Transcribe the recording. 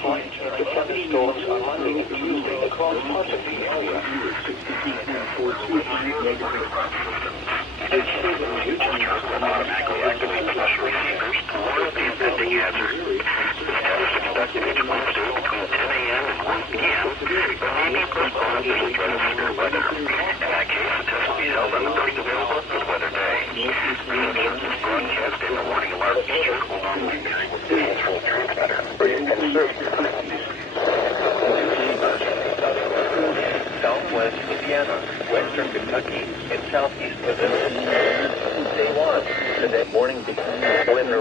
Flight thunderstorms on Monday and Tuesday across parts of the area. Automatically activate special receivers to warn the impending hazard. This test is conducted each Wednesday between 10 a.m. and 1 p.m. but may be postponed due to the threat of severe weather. In that case, the test will be held on the first available good weather day. This broadcast and the warning alert feature will normally be signaled from the transmitter. Southwest Indiana, Western Kentucky, and Southeast Missouri. Day 1. Today morning begins when the